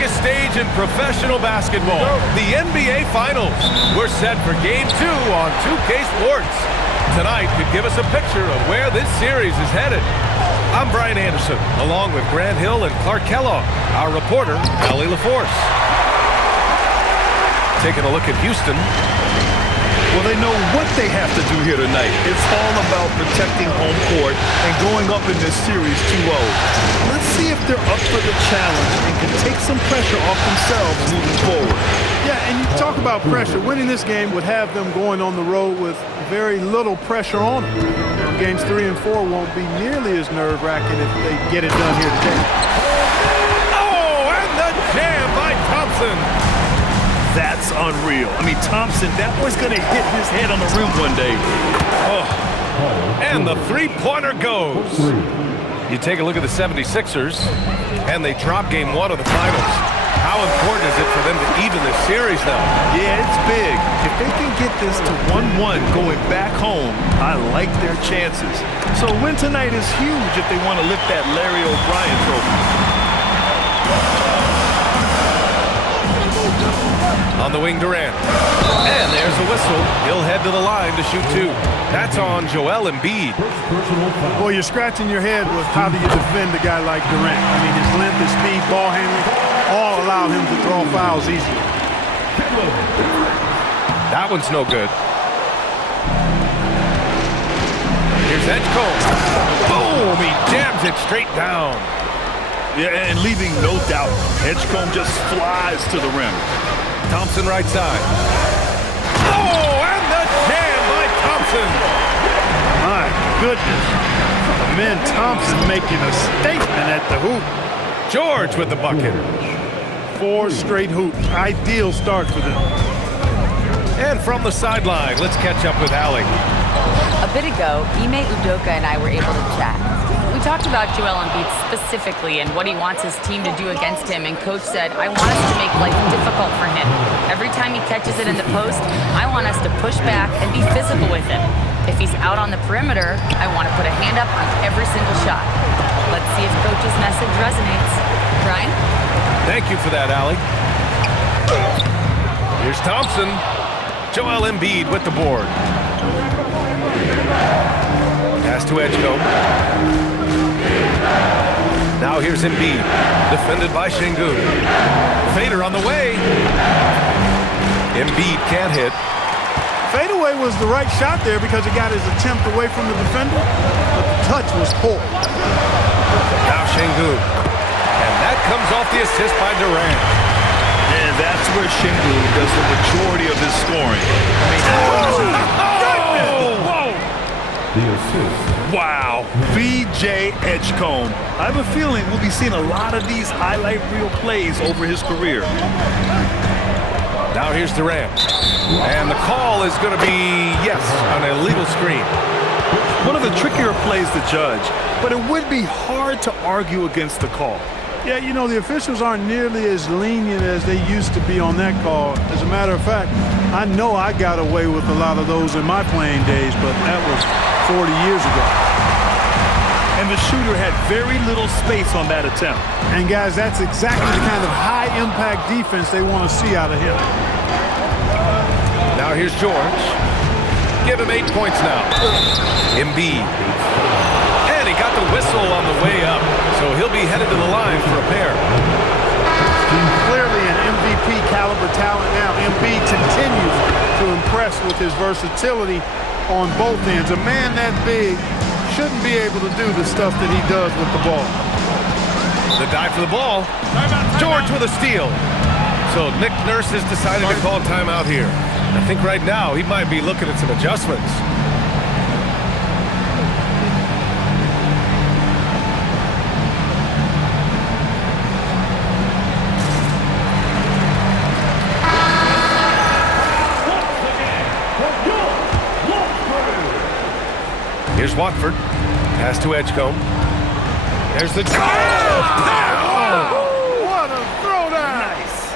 biggest stage in professional basketball, the NBA Finals. We're set for Game 2 on 2K Sports. Tonight could give us a picture of where this series is headed. I'm Brian Anderson, along with Grant Hill and Clark Kellogg, our reporter, Allie LaForce. Taking a look at Houston. Well, they know what they have to do here tonight. It's all about protecting home court and going up in this series 2-0. Let's see if they're up for the challenge and can take some pressure off themselves moving forward. Yeah, and you talk about pressure. Winning this game would have them going on the road with very little pressure on them. Games 3 and 4 won't be nearly as nerve-wracking if they get it done here today. Oh, and the jam by Thompson. That's unreal. I mean, Thompson, that boy's going to hit his head on the rim one day. Oh. And the three-pointer goes. You take a look at the 76ers, and they drop Game 1 of the Finals. How important is it for them to even this series now? Yeah, it's big. If they can get this to 1-1 going back home, I like their chances. So a win tonight is huge if they want to lift that Larry O'Brien trophy. On the wing, Durant. And there's the whistle. He'll head to the line to shoot 2. That's on Joel Embiid. Well, you're scratching your head with how do you defend a guy like Durant. I mean, his length, his speed, ball handling, all allow him to draw fouls easily. That one's no good. Here's Edgecombe. Boom! He jams it straight down. Yeah, and leaving no doubt. Edgecombe just flies to the rim. Thompson right side. Oh, and the jam by Thompson. My goodness. Man, Thompson making a statement at the hoop. George with the bucket. 4 straight hoops. Ideal start for them. And from the sideline, let's catch up with Allie. A bit ago, Ime Udoka and I were able to chat. We talked about Joel Embiid specifically and what he wants his team to do against him, and Coach said, I want us to make life difficult for him. Every time he catches it in the post, I want us to push back and be physical with him. If he's out on the perimeter, I want to put a hand up on every single shot. Let's see if Coach's message resonates. Brian? Thank you for that, Allie. Here's Thompson. Joel Embiid with the board. Pass to Edgecombe. Now here's Embiid, defended by Şengün. Fader on the way. Embiid can't hit. Fadeaway was the right shot there because he got his attempt away from the defender, but the touch was poor. Now Şengün. And that comes off the assist by Durant. And that's where Şengün does the majority of his scoring. The assist. Wow, V.J. Edgecombe. I have a feeling we'll be seeing a lot of these highlight reel plays over his career. Now here's Durant. And the call is going to be, yes, an illegal screen. One of the trickier plays to judge, but it would be hard to argue against the call. Yeah, you know, the officials aren't nearly as lenient as they used to be on that call. As a matter of fact, I know I got away with a lot of those in my playing days, but that was 40 years ago. And the shooter had very little space on that attempt. And guys, that's exactly the kind of high-impact defense they want to see out of him. Now here's George. Give him 8 points now. Embiid. And he got the whistle on the way up, so he'll be headed to the line for a pair. Clearly an MVP caliber talent now. Embiid continues to impress with his versatility on both ends. A man that big shouldn't be able to do the stuff that he does with the ball. The dive for the ball. George with a steal. So Nick Nurse has decided to call timeout here. I think right now he might be looking at some adjustments. Here's Watford. Pass to Edgecombe. There's the goal! Oh, what a throwdown! Nice.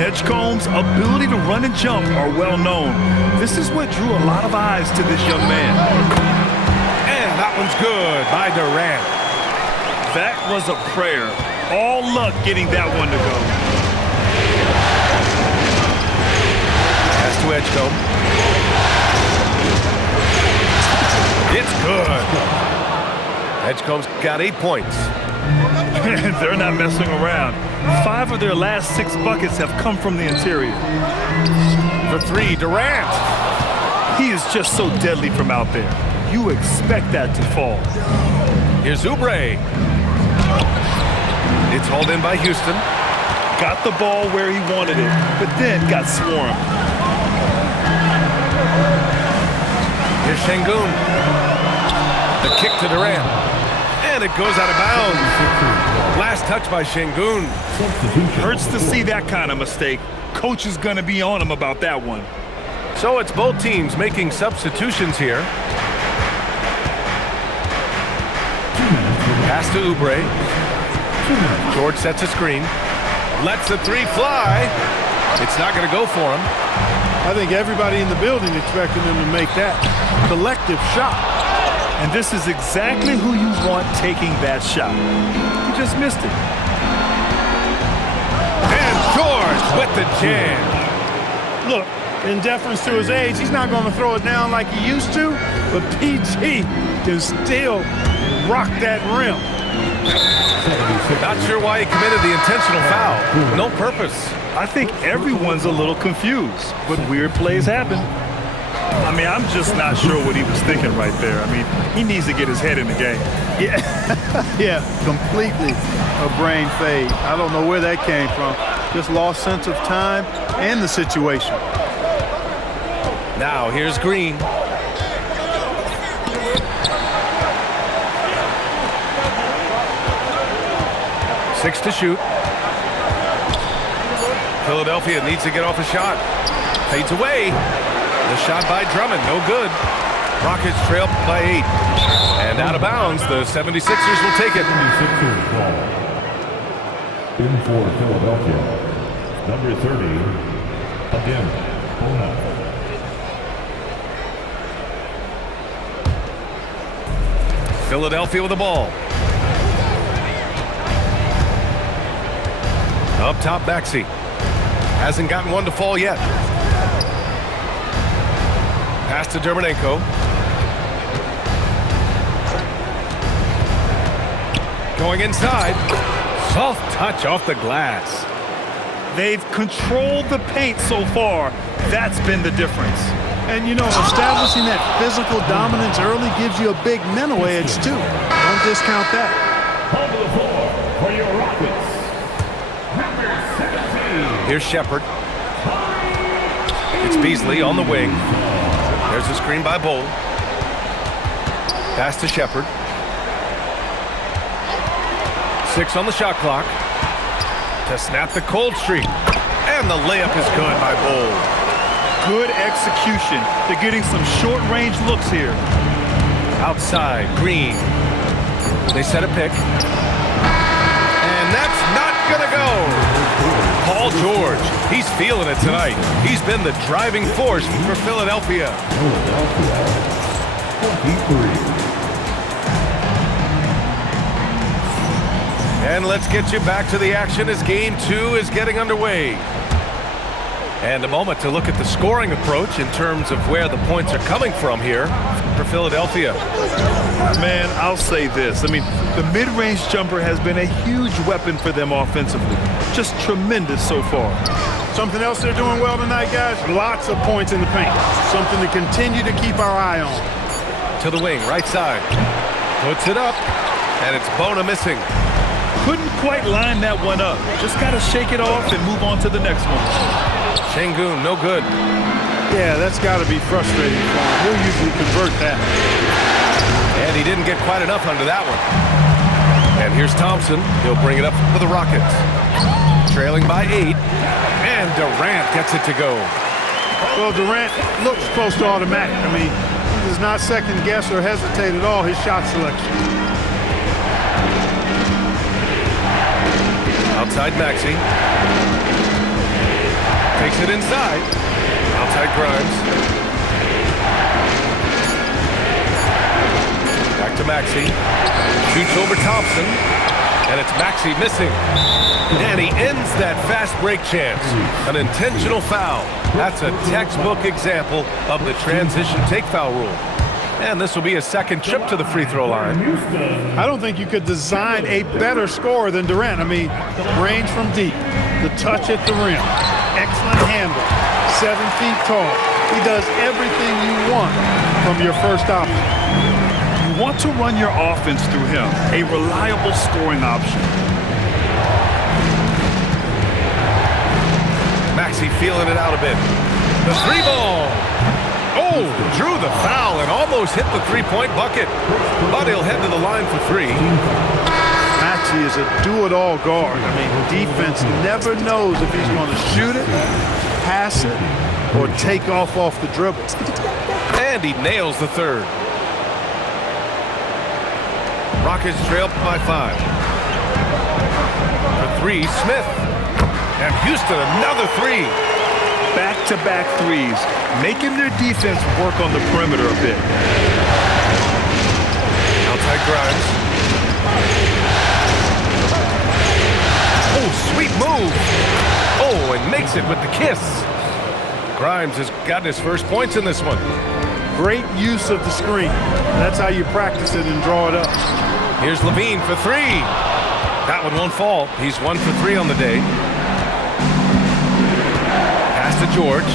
Edgecombe's ability to run and jump are well known. This is what drew a lot of eyes to this young man. And that one's good by Durant. That was a prayer. all luck getting that one to go. Pass to Edgecombe. It's good. Edgecombe's got 8 points. They're not messing around. 5 of their last 6 buckets have come from the interior. For 3, Durant. He is just so deadly from out there. You expect that to fall. Here's Oubre. It's hauled in by Houston. Got the ball where he wanted it, but then got swarmed. Here's Şengün. The kick to Durant. And it goes out of bounds. Last touch by Şengün. Hurts to see that kind of mistake. Coach is going to be on him about that one. So it's both teams making substitutions here. Pass to Oubre. George sets a screen. Lets the 3 fly. It's not going to go for him. I think everybody in the building expected him to make that collective shot. And this is exactly who you want taking that shot. He just missed it. And George with the jam. Look, in deference to his age, he's not going to throw it down like he used to, but PG can still rock that rim. Not sure why he committed the intentional foul. No purpose. I think everyone's a little confused, but weird plays happen. I mean, I'm just not sure what he was thinking right there. I mean, he needs to get his head in the game. Yeah, yeah, completely a brain fade. I don't know where that came from. Just lost sense of time and the situation. Now here's Green. Six to shoot. Philadelphia needs to get off a shot. Fades away. The shot by Drummond, no good. Rockets trail by 8. And out of bounds, the 76ers will take it. 76ers ball. In for Philadelphia. Number 30, again, Bona. Philadelphia with the ball. Up top, Maxey. Hasn't gotten one to fall yet. Pass to Dermonenko. Going inside. Soft touch off the glass. They've controlled the paint so far. That's been the difference. And, you know, establishing that physical dominance early gives you a big mental edge, too. Don't discount that. On the floor for your Rockets. Number 17. Here's Shepard. It's Beasley on the wing. There's a screen by Bull. Pass to Shepard. 6 on the shot clock. To snap the cold streak. And the layup is good by Bull. Good execution. They're getting some short-range looks here. Outside, Green. They set a pick. And that's not gonna go. Paul George, he's feeling it tonight. He's been the driving force for Philadelphia. Philadelphia, 23. And let's get you back to the action as game 2 is getting underway. And a moment to look at the scoring approach in terms of where the points are coming from here for Philadelphia. Man, I'll say this. I mean, the mid-range jumper has been a huge weapon for them offensively. Just tremendous so far. Something else they're doing well tonight, guys? Lots of points in the paint. Something to continue to keep our eye on. To the wing, right side. Puts it up, and it's Bona missing. Couldn't quite line that one up. Just got to shake it off and move on to the next one. Şengün, no good. Yeah, that's got to be frustrating for him. He'll usually convert that. And he didn't get quite enough under that one. And here's Thompson. He'll bring it up for the Rockets. Trailing by 8. And Durant gets it to go. Well, Durant looks close to automatic. I mean, he does not second guess or hesitate at all his shot selection. Outside Maxey. Takes it inside. Outside Grimes. Back to Maxey. Shoots over Thompson. And it's Maxey missing. And he ends that fast break chance. An intentional foul. That's a textbook example of the transition take foul rule. And this will be a second trip to the free throw line. I don't think you could design a better scorer than Durant. I mean, range from deep, the touch at the rim, excellent handle, 7 feet tall. He does everything you want from your first option. You want to run your offense through him, a reliable scoring option. Maxey feeling it out a bit. The 3-ball. Oh, drew the foul and almost hit the three-point bucket. But he'll head to the line for 3. Maxey is a do-it-all guard. I mean, defense never knows if he's going to shoot it, pass it, or take off the dribble. And he nails the 3rd. Rockets trail by 5. For 3, Smith. And Houston, another 3. Back-to-back threes, making their defense work on the perimeter a bit. Outside Grimes. Oh, sweet move. Oh, and makes it with the kiss. Grimes has gotten his first points in this one. Great use of the screen. That's how you practice it and draw it up. Here's Levine for 3. That one won't fall. He's 1 for 3 on the day. Pass to George.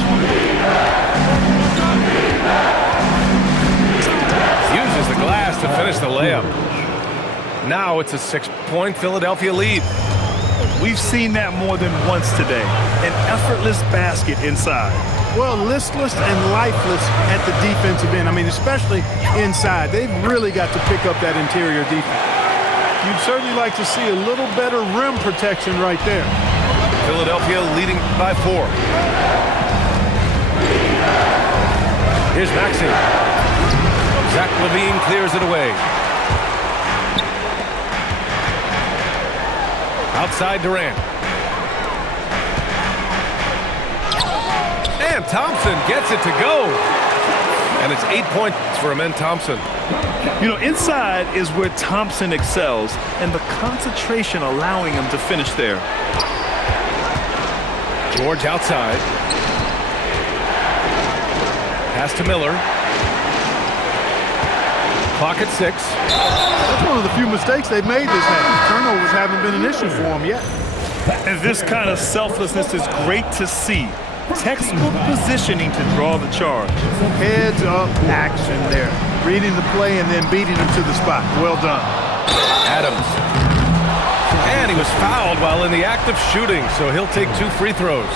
Uses the glass to finish the layup. Now it's a 6-point Philadelphia lead. We've seen that more than once today. An effortless basket inside. Well, listless and lifeless at the defensive end. I mean, especially inside. They've really got to pick up that interior defense. You'd certainly like to see a little better rim protection right there. Philadelphia leading by 4. Here's Maxey. Zach LaVine clears it away. Outside Durant. And Thompson gets it to go. And it's 8 points for Amen Thompson. You know, inside is where Thompson excels, and the concentration allowing him to finish there. George outside. Pass to Miller. Clock at 6. That's one of the few mistakes they've made this half. Turnovers haven't been an issue for them yet. And this kind of selflessness is great to see. Textbook positioning to draw the charge. Heads up action there. Reading the play and then beating him to the spot. Well done. Adams. And he was fouled while in the act of shooting, so he'll take 2 free throws.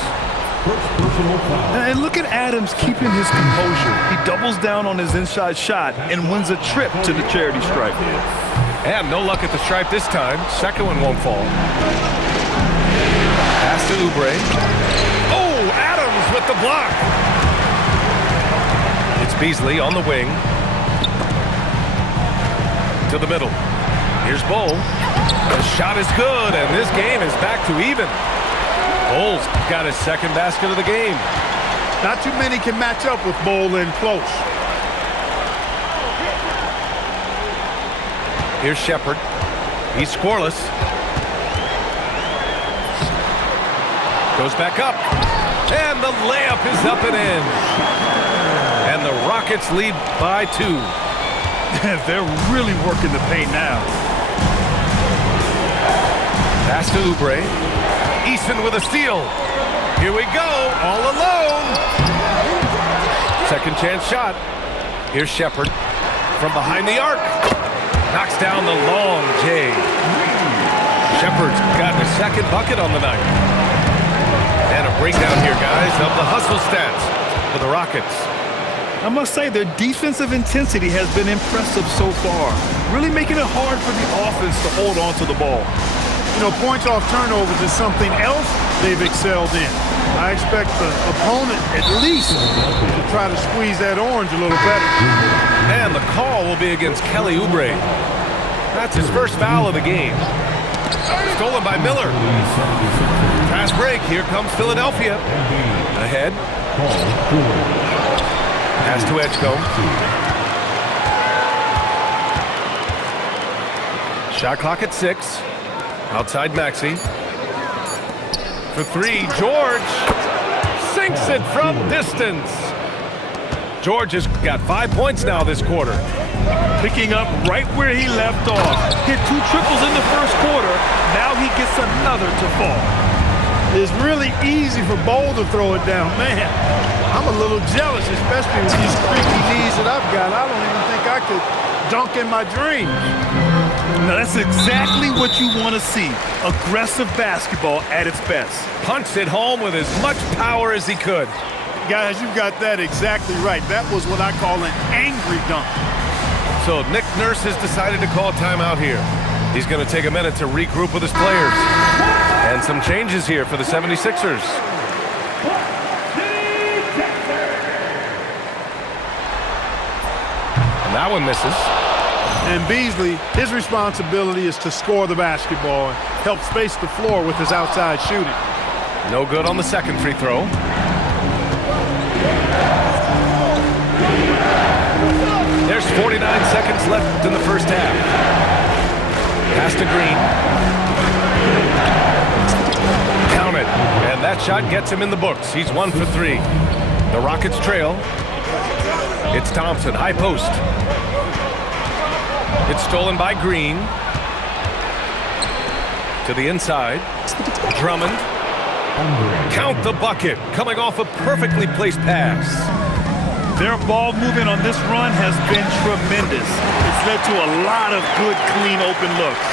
And look at Adams keeping his composure. He doubles down on his inside shot and wins a trip to the charity stripe. And no luck at the stripe this time. Second one won't fall. Pass to Oubre. Oh, Adams with the block. It's Beasley on the wing. To the middle. Here's Bull. The shot is good, and this game is back to even. Bull's got his second basket of the game. Not too many can match up with Bull in close. Here's Shepard. He's scoreless. Goes back up. And the layup is up and in. And the Rockets lead by 2. They're really working the paint now. Pass to Oubre. Eason with a steal. Here we go, all alone. Second chance shot. Here's Shepard from behind the arc. Knocks down the long J. Shepard's got his second bucket on the night. And a breakdown here, guys, of the hustle stats for the Rockets. I must say their defensive intensity has been impressive so far, really making it hard for the offense to hold on to the ball. You know, points off turnovers is something else they've excelled in. I expect the opponent at least to try to squeeze that orange a little better. And the call will be against Kelly Oubre. That's his first foul of the game. Stolen by Miller. Fast break. Here comes Philadelphia. Ahead. Pass to Edgecombe. Shot clock at 6. Outside Maxey. For three, George sinks it from distance. George has got 5 points now this quarter. Picking up right where he left off. Hit 2 triples in the first quarter. Now he gets another to fall. It's really easy for Bol to throw it down. Man, I'm a little jealous, especially with these creaky knees that I've got. I don't even think I could dunk in my dreams. Now that's exactly what you want to see. Aggressive basketball at its best. Punched it home with as much power as he could. Guys, you've got that exactly right. That was what I call an angry dunk. So Nick Nurse has decided to call timeout here. He's going to take a minute to regroup with his players. And some changes here for the 76ers. And that one misses. And Beasley, his responsibility is to score the basketball and help space the floor with his outside shooting. No good on the second free throw. There's 49 seconds left in the first half. Pass to Green. Count it. And that shot gets him in the books. He's 1 for 3. The Rockets trail. It's Thompson, high post. It's stolen by Green. To the inside. Drummond. Count the bucket. Coming off a perfectly placed pass. Their ball movement on this run has been tremendous. It's led to a lot of good, clean, open looks.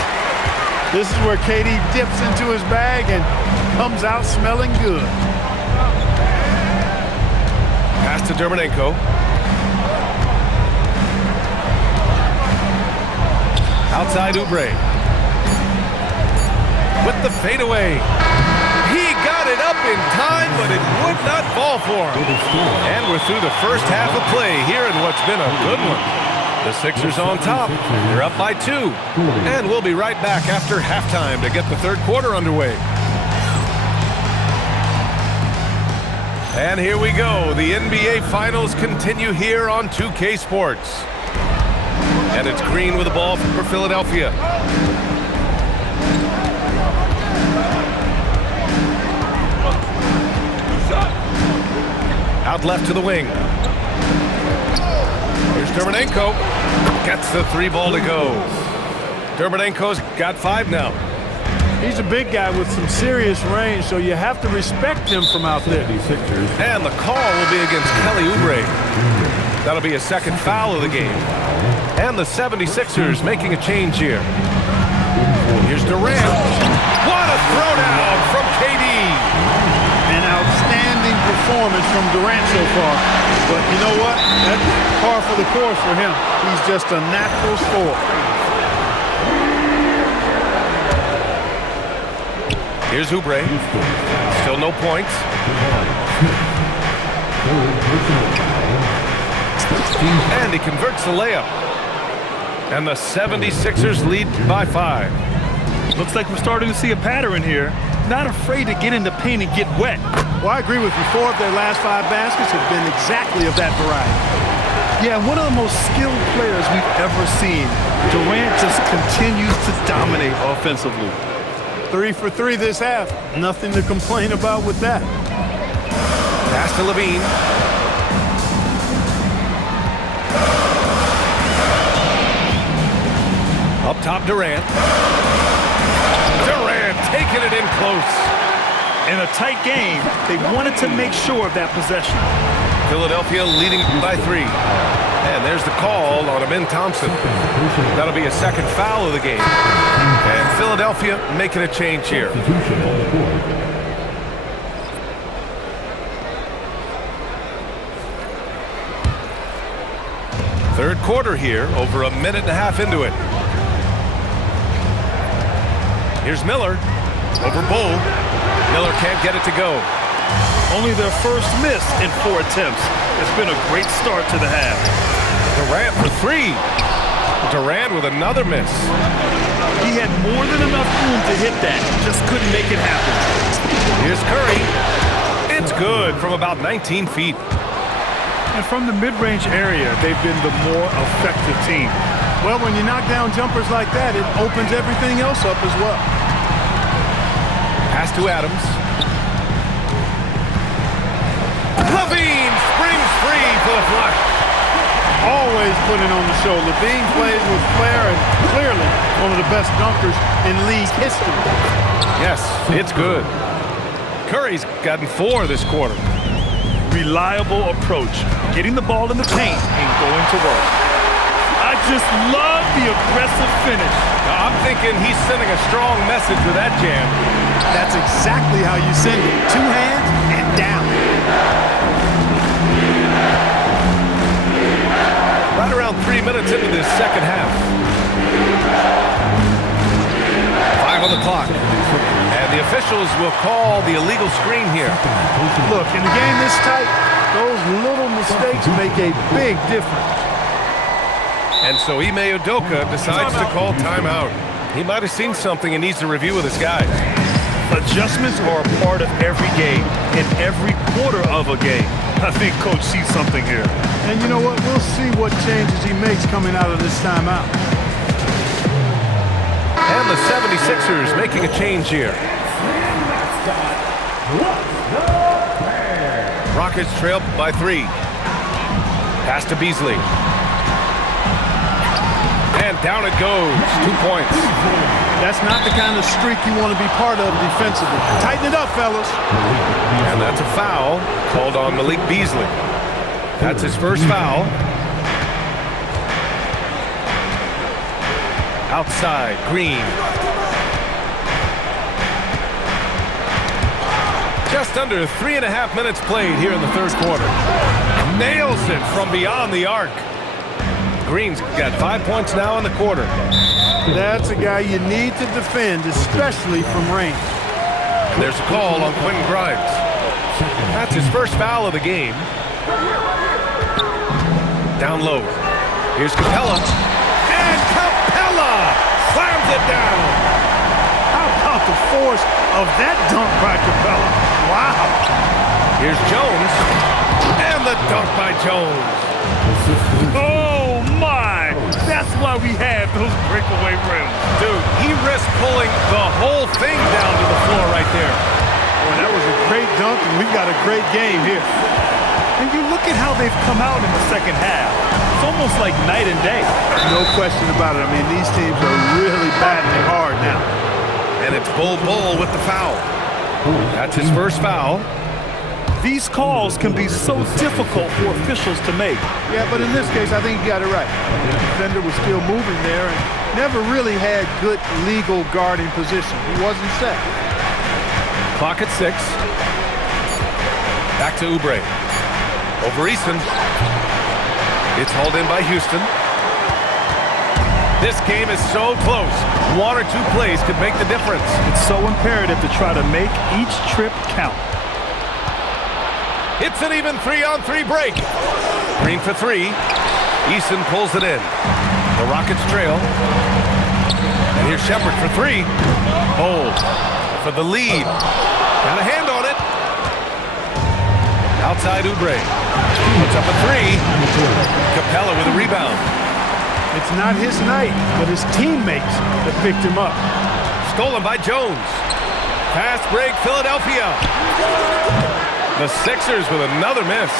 This is where KD dips into his bag and comes out smelling good. Pass to Dermonenko. Outside Oubre. With the fadeaway. He got it up in time, but it would not fall for him. And we're through the first half of play here in what's been a good one. The Sixers on top. They're up by 2. And we'll be right back after halftime to get the third quarter underway. And here we go. The NBA Finals continue here on 2K Sports. And it's Green with the ball for Philadelphia. Out left to the wing. Here's Dermonenko. Gets the 3 ball to go. Dermonenko's got 5 now. He's a big guy with some serious range, so you have to respect him from out there. And the call will be against Kelly Oubre. That'll be a second foul of the game. And the 76ers making a change here. Here's Durant. What a throwdown from KD. An outstanding performance from Durant so far. But you know what? That's par for the course for him. He's just a natural scorer. Here's Oubre. Still no points. And he converts the layup. And the 76ers lead by 5. Looks like we're starting to see a pattern here. Not afraid to get in the paint and get wet. Well, I agree with you. 4 of their last 5 baskets have been exactly of that variety. Yeah, one of the most skilled players we've ever seen. Durant just continues to dominate offensively. 3 for 3 this half. Nothing to complain about with that. Pass to Levine. Up top, Durant. Durant taking it in close. In a tight game, they wanted to make sure of that possession. Philadelphia leading by 3. And there's the call on Amin Thompson. That'll be a second foul of the game. And Philadelphia making a change here. Third quarter here, over a minute and a half into it. Here's Miller. Over Bol. Miller can't get it to go. Only their first miss in 4 attempts. It's been a great start to the half. Durant for 3. Durant with another miss. He had more than enough room to hit that. Just couldn't make it happen. Here's Curry. It's good from about 19 feet. And from the mid-range area, they've been the more effective team. Well, when you knock down jumpers like that, it opens everything else up as well. Pass to Adams. Levine springs free for the flush. Always putting on the show. Levine plays with flair and clearly one of the best dunkers in league history. Yes, it's good. Curry's gotten 4 this quarter. Reliable approach, getting the ball in the paint and going to work. I just love the aggressive finish. Now, I'm thinking he's sending a strong message with that jam. That's exactly how you send it. 2 hands and down. Right around 3 minutes into this second half. 5 on the clock. And the officials will call the illegal screen here. Look, in a game this tight, those little mistakes make a big difference. And so Ime Udoka decides to call timeout. He might have seen something and needs to review with his guys. Adjustments are a part of every game and every quarter of a game. I think Coach sees something here. And you know what? We'll see what changes he makes coming out of this timeout. And the 76ers making a change here. Rockets trail by 3. Pass to Beasley. And down it goes. 2 points. That's not the kind of streak you want to be part of defensively. Tighten it up, fellas. And that's a foul called on Malik Beasley. That's his first foul. Outside, Green. Just under 3.5 minutes played here in the third quarter. Nails it from beyond the arc. Green's got 5 points now in the quarter. That's a guy you need to defend, especially from range. And there's a call on Quentin Grimes. That's his first foul of the game. Down low. Here's Capella. And Capella slams it down. How about the force of that dunk by Capella? Wow. Here's Jones. And the dunk by Jones. Oh, my! That's why we have those breakaway rims. Dude, he risked pulling the whole thing down to the floor right there. Boy, that was a great dunk, and we've got a great game here. And you look at how they've come out in the second half. It's almost like night and day. No question about it. I mean, these teams are really battling hard now. And it's Bull with the foul. That's his first foul. These calls can be so difficult for officials to make. Yeah, but in this case, I think you got it right. The defender was still moving there and never really had good legal guarding position. He wasn't set. Clock at 6. Back to Oubre. Over Easton. It's hauled in by Houston. This game is so close. 1 or 2 plays could make the difference. It's so imperative to try to make each trip count. It's an even 3-on-3 break. Green for 3. Easton pulls it in. The Rockets trail. And here's Shepard for 3. Bold for the lead. Got a hand on it. Outside Oubre. Puts up a 3. Capella with a rebound. It's not his night, but his teammates that picked him up. Stolen by Jones. Fast break, Philadelphia. The Sixers with another miss.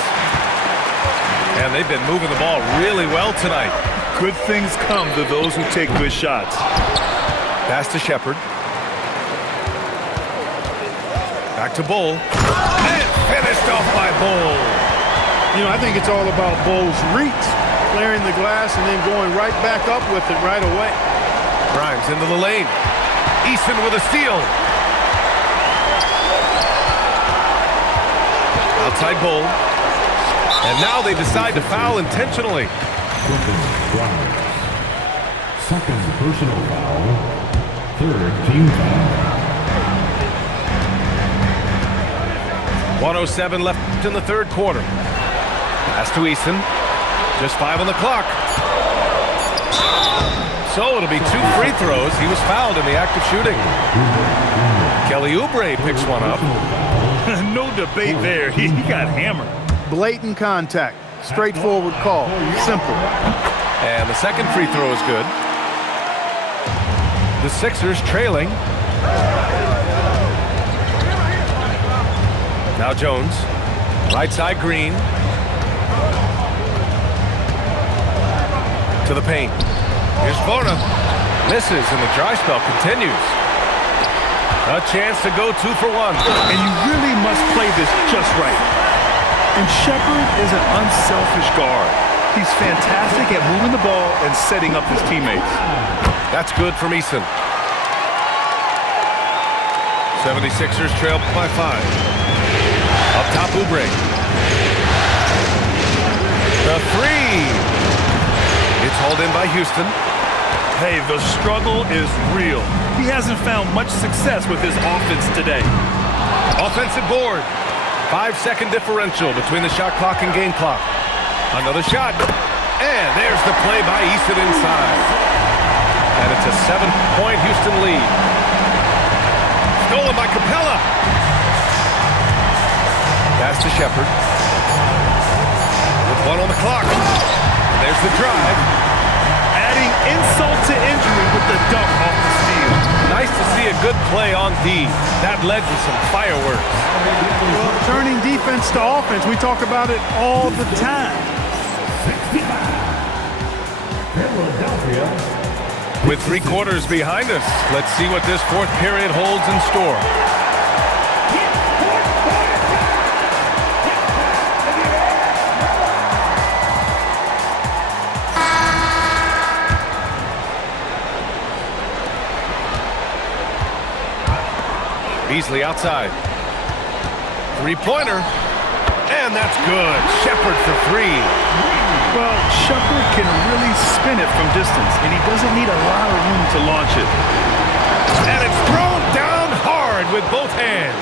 And they've been moving the ball really well tonight. Good things come to those who take good shots. Pass to Shepard. Back to Bull. And finished off by Bull. You know, I think it's all about Bull's reach, clearing the glass and then going right back up with it right away. Grimes into the lane. Easton with a steal. Outside Bull. And now they decide to foul intentionally. Second personal foul. Third team foul. 1:07 left in the third quarter. Pass to Easton. Just 5 on the clock. So it'll be 2 free throws. He was fouled in the act of shooting. Kelly Oubre picks one up. No debate there. He got hammered. Blatant contact. Straightforward call. Simple. And the second free throw is good. The Sixers trailing. Now Jones. Right side Green. To the paint. Here's Bona. Misses and the dry spell continues. A chance to go 2 for 1. And you really must play this just right. And Shepard is an unselfish guard. He's fantastic at moving the ball and setting up his teammates. That's good from Eason. 76ers trail by 5. Up top, Oubre. The 3. It's hauled in by Houston. Hey, the struggle is real. He hasn't found much success with his offense today. Offensive board. 5-second differential between the shot clock and game clock. Another shot. And there's the play by Easton inside. And it's a 7-point Houston lead. Stolen by Capella. Pass to Shepard. With 1 on the clock. And there's the drive. Adding insult to injury with the dunk off the steal. Nice to see a good play on D. That led to some fireworks. Well, turning defense to offense, we talk about it all the time. Philadelphia. With 3 quarters behind us, let's see what this 4th period holds in store. Beasley outside. 3-pointer. And that's good. Shepard for 3. Well, Shepard can really spin it from distance, and he doesn't need a lot of room to launch it. And it's thrown down hard with both hands.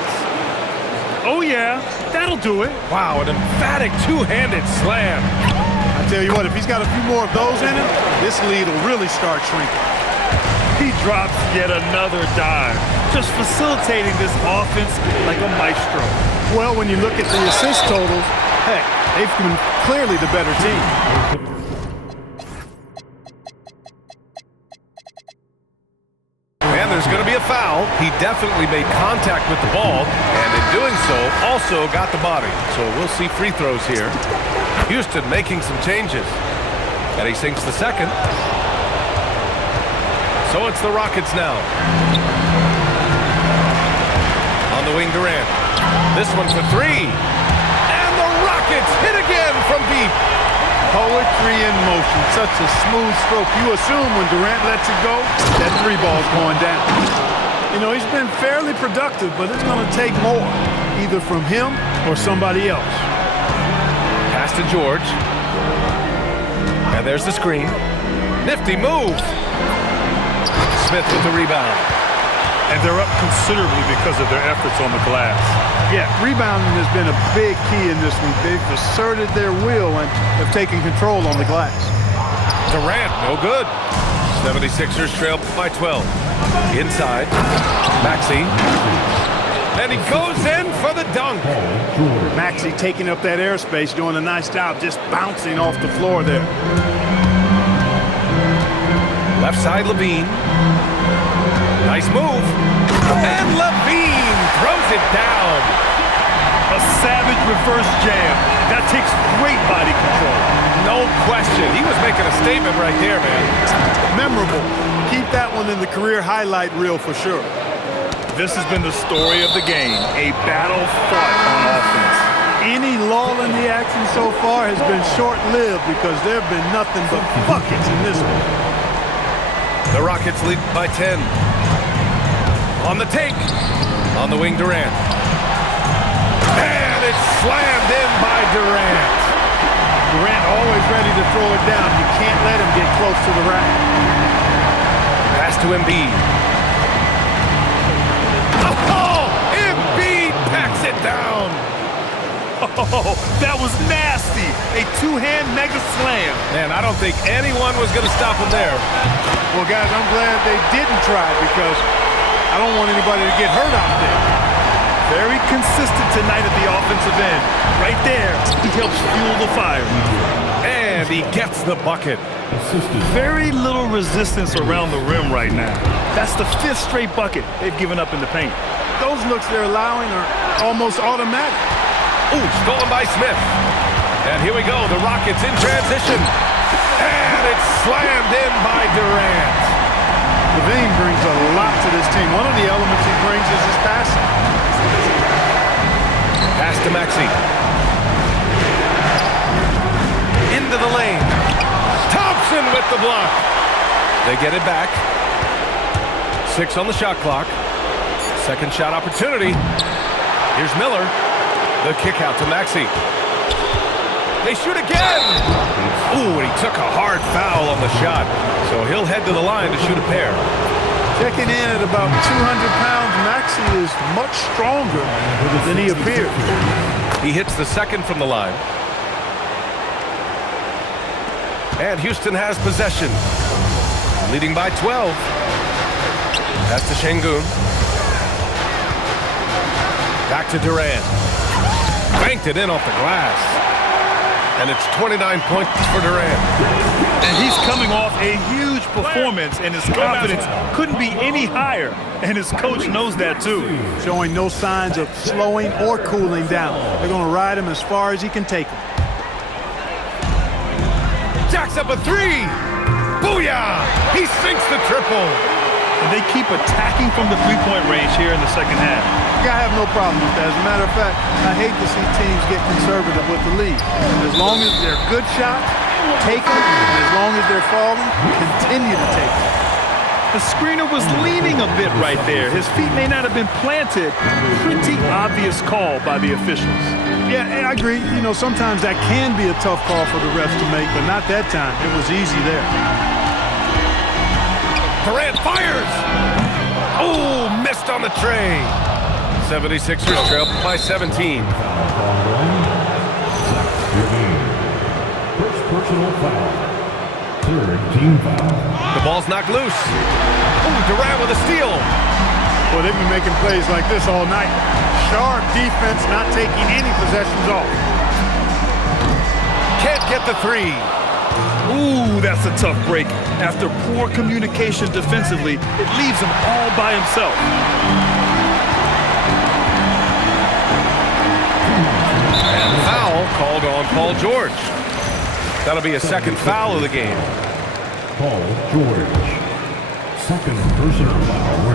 Oh, yeah, that'll do it. Wow, an emphatic 2-handed slam. I tell you what, if he's got a few more of those in him, this lead will really start shrinking. He drops yet another dive, just facilitating this offense like a maestro. Well, when you look at the assist totals, heck, they've been clearly the better team. And there's going to be a foul. He definitely made contact with the ball, and in doing so, also got the body. So we'll see free throws here. Houston making some changes. And he sinks the second. So it's the Rockets now. On the wing, Durant. This one for 3. And the Rockets hit again from deep. Poetry in motion, such a smooth stroke. You assume when Durant lets it go, that 3 ball's going down. You know, he's been fairly productive, but it's going to take more, either from him or somebody else. Pass to George. And there's the screen. Nifty move. Smith with the rebound. And they're up considerably because of their efforts on the glass. Yeah, rebounding has been a big key in this one. They've asserted their will and have taken control on the glass. Durant, no good. 76ers trail by 12. Inside. Maxey. And he goes in for the dunk. Maxey taking up that airspace, doing a nice job just bouncing off the floor there. Left side, Levine. Nice move. And Levine throws it down. A savage reverse jam. That takes great body control. No question. He was making a statement right there, man. Memorable. Keep that one in the career highlight reel for sure. This has been the story of the game. A battle fought on offense. Any lull in the action so far has been short-lived because there have been nothing but buckets in this one. The Rockets lead by 10. On the take. On the wing, Durant. And it's slammed in by Durant. Durant always ready to throw it down. You can't let him get close to the rack. Pass to Embiid. Oh! Embiid packs it down. Oh, that was nasty. A 2-hand mega slam. Man, I don't think anyone was going to stop him there. Well, guys, I'm glad they didn't try because I don't want anybody to get hurt out there. Very consistent tonight at the offensive end. Right there, he helps fuel the fire. And And he gets the bucket. Very little resistance around the rim right now. That's the 5th straight bucket they've given up in the paint. Those looks they're allowing are almost automatic. Ooh, stolen by Smith. And here we go, the Rockets in transition. And it's slammed in by Durant. Levine brings a lot to this team. One of the elements he brings is his passing. Pass to Maxey. Into the lane. Thompson with the block. They get it back. 6 on the shot clock. Second shot opportunity. Here's Miller. The kick out to Maxey. They shoot again. Ooh, and he took a hard foul on the shot. So he'll head to the line to shoot a pair. Checking in at about 200 pounds, Maxey is much stronger than he appears. He hits the second from the line. And Houston has possession. Leading by 12. Pass to Şengün. Back to Durant. Banked it in off the glass. And it's 29 points for Durant. And he's coming off a huge performance, and his confidence couldn't be any higher. And his coach knows that too. Showing no signs of slowing or cooling down. They're going to ride him as far as he can take him. Jacks up a 3. Booyah! He sinks the triple. And they keep attacking from the three-point range here in the second half. I have no problem with that. As a matter of fact, I hate to see teams get conservative with the lead. As long as they're good shots, take them. And as long as they're falling, continue to take them. The screener was leaning a bit right there. His feet may not have been planted. Pretty obvious call by the officials. Yeah, I agree. You know, sometimes that can be a tough call for the refs to make, but not that time. It was easy there. Durant fires! Oh, missed on the tray. 76ers trail by 17. First personal foul. 3rd team foul. The ball's knocked loose. Oh, Durant with a steal. Well, they've been making plays like this all night. Sharp defense, not taking any possessions off. Can't get the 3. Ooh, that's a tough break. After poor communication defensively, it leaves him all by himself. And foul called on Paul George. That'll be a second foul of the game. Paul George. Second personal foul.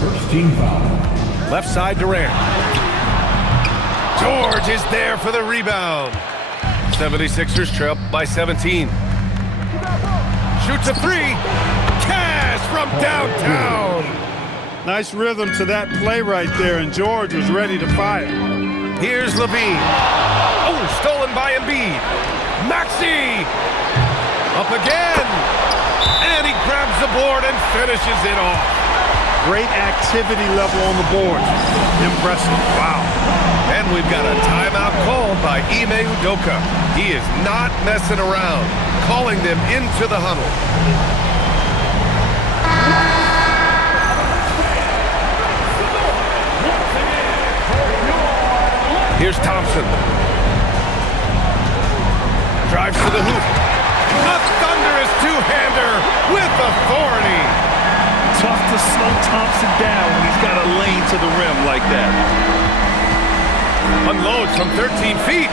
First team foul. Left side Durant. George is there for the rebound. 76ers trail by 17. Shoots a 3. Cash from downtown. Nice rhythm to that play right there, and George was ready to fire. Here's Levine. Oh, stolen by Embiid. Maxey. Up again. And he grabs the board and finishes it off. Great activity level on the board. Impressive. Wow. And we've got a timeout called by Ime Udoka. He is not messing around, calling them into the huddle. Here's Thompson. Drives to the hoop. A thunderous two-hander with authority. Tough to slow Thompson down when he's got a lane to the rim like that. Unloads from 13 feet.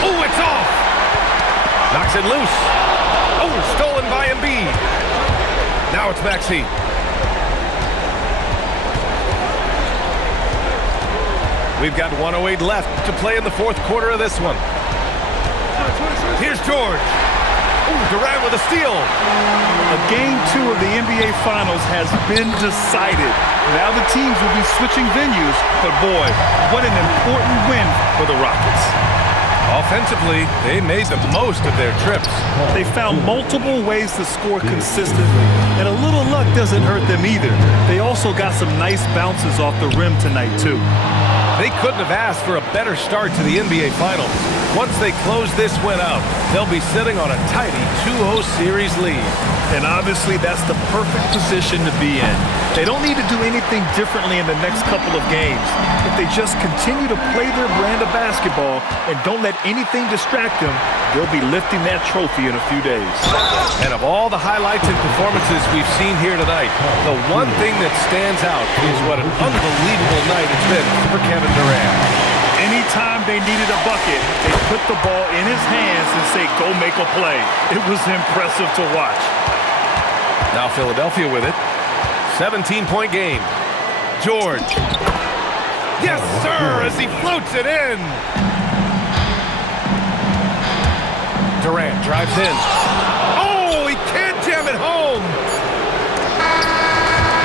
Oh, it's off. Knocks it loose. Oh, stolen by Embiid. Now it's Maxey. We've got 1:08 left to play in the fourth quarter of this one. Here's George. Ooh, Durant with a steal. Game 2 of the NBA Finals has been decided. Now the teams will be switching venues, but boy, what an important win for the Rockets. Offensively, they made the most of their trips. They found multiple ways to score consistently, and a little luck doesn't hurt them either. They also got some nice bounces off the rim tonight, too. They couldn't have asked for a better start to the NBA Finals. Once they close this win out, they'll be sitting on a tidy 2-0 series lead. And obviously, that's the perfect position to be in. They don't need to do anything differently in the next couple of games. If they just continue to play their brand of basketball and don't let anything distract them, they'll be lifting that trophy in a few days. And of all the highlights and performances we've seen here tonight, the one thing that stands out is what an unbelievable night it's been for Kevin Durant. Anytime they needed a bucket, they put the ball in his hands and say, go make a play. It was impressive to watch. Now Philadelphia with it. 17-point game. George. Yes, sir, as he floats it in. Durant drives in. Oh, he can't jam it home.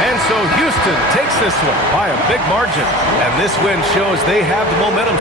And so Houston takes this one by a big margin. And this win shows they have the momentum.